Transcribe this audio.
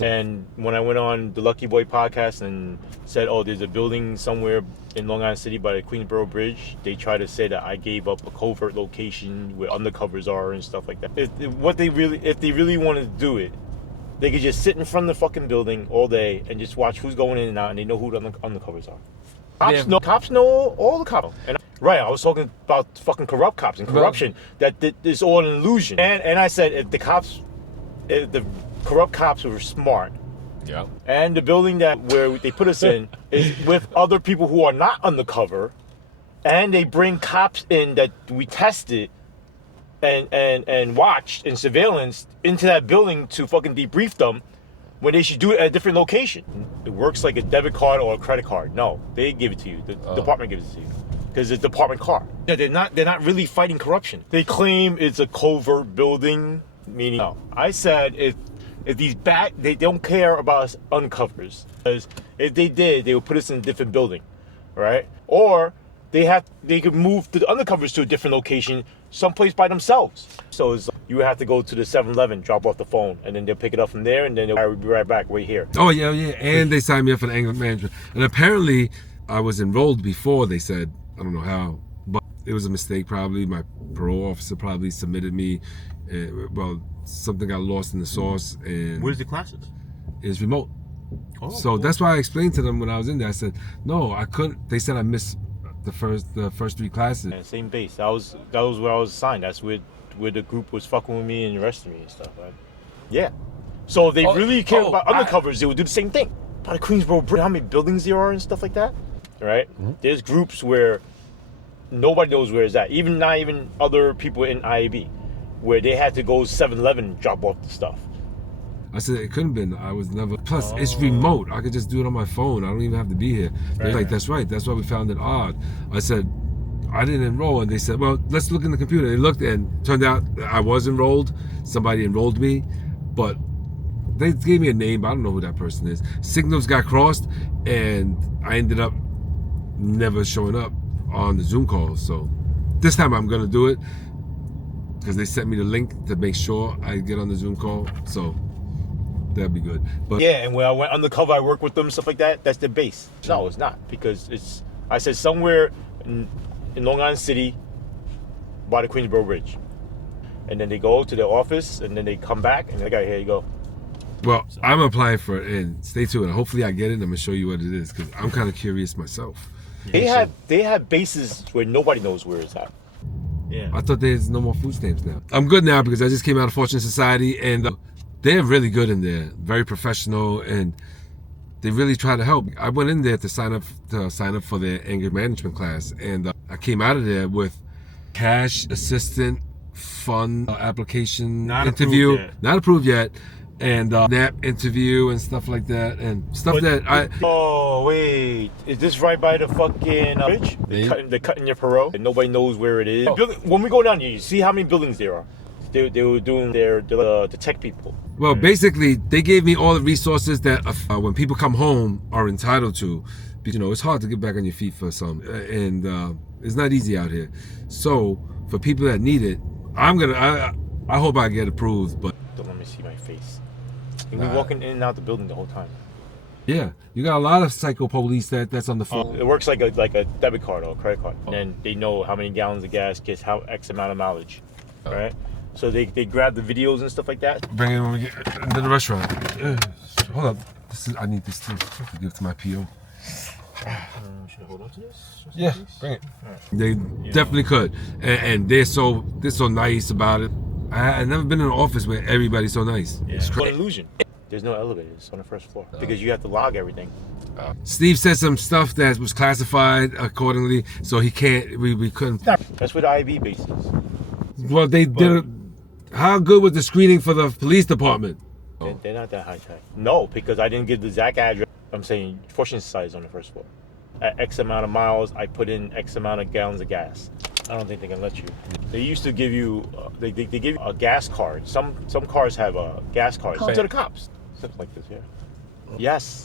And when I went on the Lucky Boy podcast and said, oh, there's a building somewhere in Long Island City by the Queensboro Bridge, they try to say that I gave up a covert location where undercovers are and stuff like that. If they really wanted to do it, they could just sit in front of the fucking building all day and just watch who's going in and out, and they know who the undercovers are. Cops know all the cops. And I was talking about fucking corrupt cops and corruption, that is all an illusion. And I said, if the corrupt cops were smart, yeah, and the building where they put us in is with other people who are not undercover, and they bring cops in that we tested and watched and surveillance into that building to fucking debrief them, when they should do it at a different location. It works like a debit card or a credit card. No, they give it to you. The department gives it to you because it's a department card. Yeah, they're not really fighting corruption. They claim it's a covert building, meaning no. I said if these they don't care about us uncovers, because if they did, they would put us in a different building, right? Or they could move the undercovers to a different location, someplace by themselves. So you would have to go to the 7-Eleven, drop off the phone, and then they'll pick it up from there, and then they'll be right back right here. Oh yeah, and they signed me up for the anger management. And apparently, I was enrolled before. They said, I don't know how, but it was a mistake. Probably my parole officer probably submitted me. Something got lost in the sauce. And where's the classes? It's remote. Oh, so cool. That's why I explained to them when I was in there. I said, no, I couldn't. They said I missed the first 3 classes. Yeah, same base. That was where I was assigned. That's where the group was fucking with me and arresting me and stuff. Right? Yeah. So if they really care about undercovers, they would do the same thing. By the Queensboro Bridge, how many buildings there are and stuff like that, right? Mm-hmm. There's groups where nobody knows where it's at. Not even other people in IAB, where they had to go 7-Eleven and drop off the stuff. I said it couldn't have been. I was never. Plus, it's remote. I could just do it on my phone. I don't even have to be here. They're like, that's right. That's why we found it odd. I said, I didn't enroll. And they said, well, let's look in the computer. They looked, and turned out I was enrolled. Somebody enrolled me. But they gave me a name. I don't know who that person is. Signals got crossed, and I ended up never showing up on the Zoom call. So this time I'm going to do it, because they sent me the link to make sure I get on the Zoom call. So that'd be good. But yeah, and when I went undercover, I worked with them, stuff like that. That's their base. No, it's not, because I said somewhere in Long Island City by the Queensboro Bridge, and then they go to their office, and then they come back, and they go, here you go. Well, so I'm applying for it, and stay tuned. Hopefully, I get it. I'm gonna show you what it is, because I'm kind of curious myself. They have bases where nobody knows where it's at. Yeah. I thought there's no more food stamps now. I'm good now because I just came out of Fortune Society, and they're really good in there, very professional, and they really try to help. I went in there to sign up for their anger management class, and I came out of there with cash assistant fund application interview, not approved yet, and NAP interview and stuff like that, and stuff that I. Oh wait, is this right by the fucking bridge? They're cutting your parole, and nobody knows where it is. When we go down here, you see how many buildings there are. They were doing the tech people. Well, basically, they gave me all the resources that when people come home are entitled to. You know, it's hard to get back on your feet for some, and it's not easy out here. So for people that need it, I hope I get approved. But don't let me see my face. You'll be walking in and out the building the whole time. Yeah, you got a lot of psycho police that's on the phone. It works like a debit card or a credit card, and then they know how many gallons of gas gets how X amount of mileage, right? So they grab the videos and stuff like that. Bring it when we get into the restaurant. Hold up, I need this too to give to my PO. Should I hold on to this? Yeah, bring it. Right. They definitely could, and they're so nice about it. I've never been in an office where everybody's so nice. Yeah. It's an illusion. There's no elevators on the first floor because you have to log everything. Steve said some stuff that was classified accordingly, so he can't. We couldn't. That's where the IB base is. Well, they did it. How good was the screening for the police department? They're not that high tech. No, because I didn't give the exact address. I'm saying Fortune Society is on the first floor. At X amount of miles, I put in X amount of gallons of gas. I don't think they can let you. They used to give you, they give you a gas card. Some cars have a gas card. Send to the cops. Stuff like this, yeah. Yes.